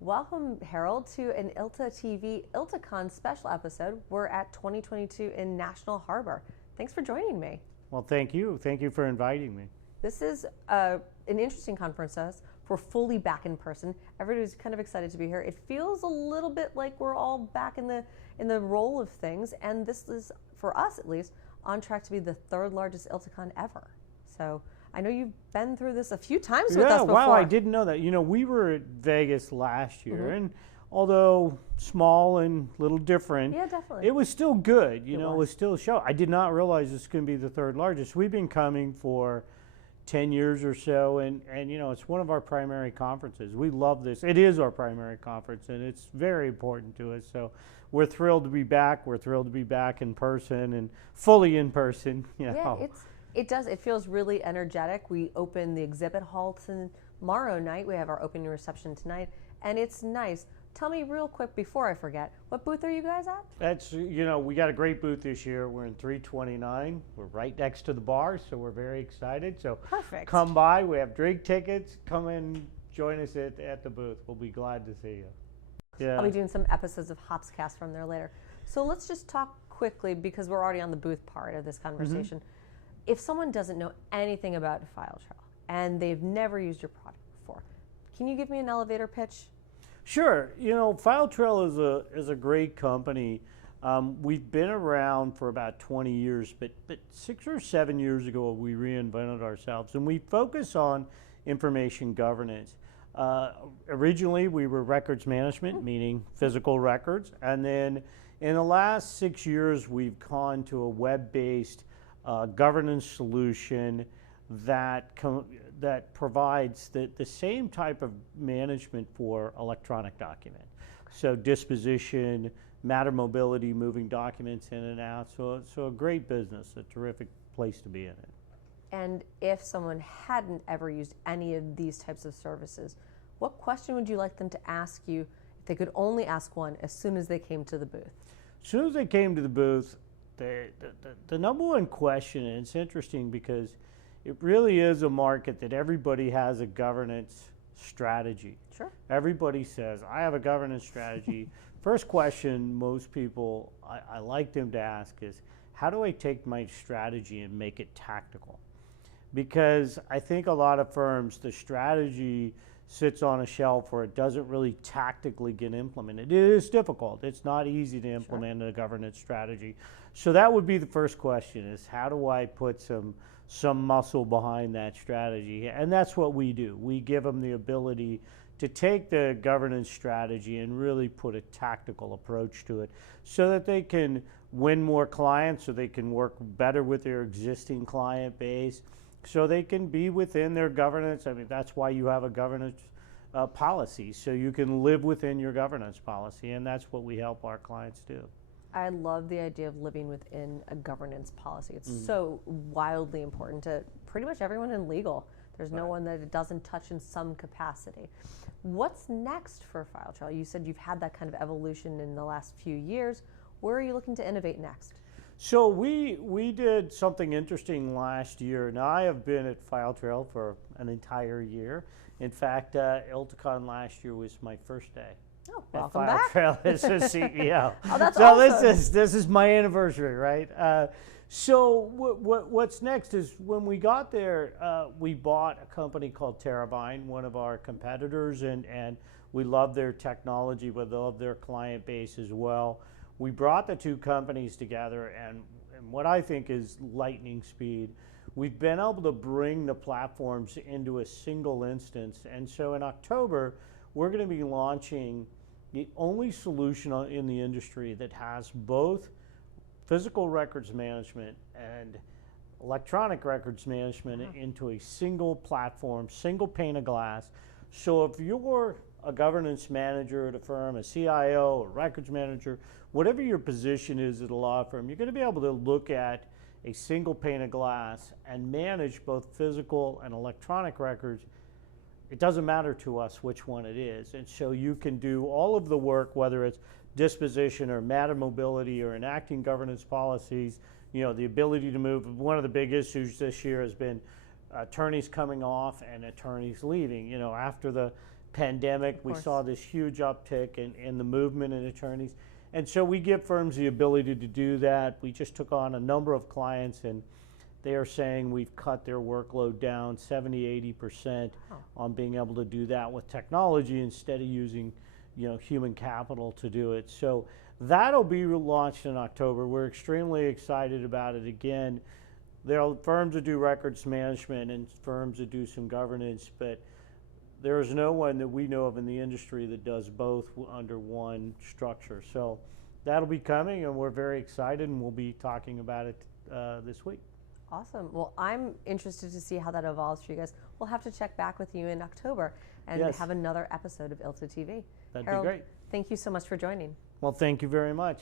Welcome, Harold, to an ILTA TV ILTACON special episode. We're at 2022 in National Harbor. Thanks for joining me. Well, thank you. Thank you for inviting me. This is an interesting conference to us. We're fully back in person. Everybody's kind of excited to be here. It feels a little bit like we're all back in the role of things, and this is, for us at least, on track to be the third largest ILTACON ever. So I know you've been through this a few times with us before. Wow, I didn't know that. You know, we were at Vegas last year, and although small and a little different, yeah, definitely, it was still good. You know, it was still a show. I did not realize it's going to be the third largest. We've been coming for 10 years or so, and you know, it's one of our primary conferences. We love this. It is our primary conference, and it's very important to us. So we're thrilled to be back. We're thrilled to be back in person and fully in person. You know. Yeah, it feels really energetic. We open the exhibit hall tomorrow night. We have our opening reception tonight, and it's nice. Tell me real quick before I forget, what booth are you guys at? That's, you know, we got a great booth this year. We're in 329. We're right next to the bar, so we're very excited. So perfect. Come by. We have drink tickets. Come and join us at the booth. We'll be glad to see you. Yeah. I'll be doing some episodes of Hopscast from there later. So let's just talk quickly, because we're already on the booth part of this conversation. If someone doesn't know anything about FileTrail and they've never used your product before, can you give me an elevator pitch? Sure. You know, FileTrail is a great company. We've been around for about 20 years, but 6 or 7 years ago we reinvented ourselves, and we focus on information governance. Originally we were records management, meaning physical records, and then in the last 6 years we've gone to a web-based governance solution that provides the same type of management for electronic document. So disposition, matter mobility, moving documents in and out. So a great business, a terrific place to be in it. And if someone hadn't ever used any of these types of services, what question would you like them to ask you if they could only ask one as soon as they came to the booth? As soon as they came to the booth, the number one question, and it's interesting because it really is a market that everybody has a governance strategy. Sure. Everybody says, I have a governance strategy. First question most people I like them to ask is, how do I take my strategy and make it tactical? Because I think a lot of firms, the strategy sits on a shelf where it doesn't really tactically get implemented. It is difficult. It's not easy to implement a governance strategy. So that would be the first question, is how do I put some muscle behind that strategy? And that's what we do. We give them the ability to take the governance strategy and really put a tactical approach to it so that they can win more clients, so they can work better with their existing client base, so they can be within their governance. I mean, that's why you have a governance policy, so you can live within your governance policy, and that's what we help our clients do. I love the idea of living within a governance policy. It's so wildly important to pretty much everyone in legal. There's no one that it doesn't touch in some capacity. What's next for FileTrail? You said you've had that kind of evolution in the last few years. Where are you looking to innovate next? So we did something interesting last year. Now, I have been at FileTrail for an entire year. In fact, ILTACON last year was my first day. Oh, welcome back. FileTrail as a CEO. Oh, that's so awesome. this is my anniversary, right? So what's next is, when we got there, we bought a company called Terabyne, one of our competitors, and we love their technology, we love their client base as well. We brought the two companies together, and what I think is lightning speed. We've been able to bring the platforms into a single instance, and so in October, we're going to be launching the only solution in the industry that has both physical records management and electronic records management into a single platform, single pane of glass. So if you're a governance manager at a firm, a CIO, a records manager, whatever your position is at a law firm, you're going to be able to look at a single pane of glass and manage both physical and electronic records. It doesn't matter to us which one it is. And so you can do all of the work, whether it's disposition or matter mobility or enacting governance policies, the ability to move. One of the big issues this year has been attorneys coming off and attorneys leaving. After the pandemic, we saw this huge uptick in the movement in attorneys. And so we give firms the ability to do that. We just took on a number of clients, and they are saying we've cut their workload down 70–80% on being able to do that with technology instead of using human capital to do it. So that'll be launched in October. We're extremely excited about it. Again, there are firms that do records management and firms that do some governance, but there is no one that we know of in the industry that does both under one structure. So that'll be coming, and we're very excited, and we'll be talking about it this week. Awesome. Well, I'm interested to see how that evolves for you guys. We'll have to check back with you in October and have another episode of ILTA TV. That'd Harold, be great. Thank you so much for joining. Well, thank you very much.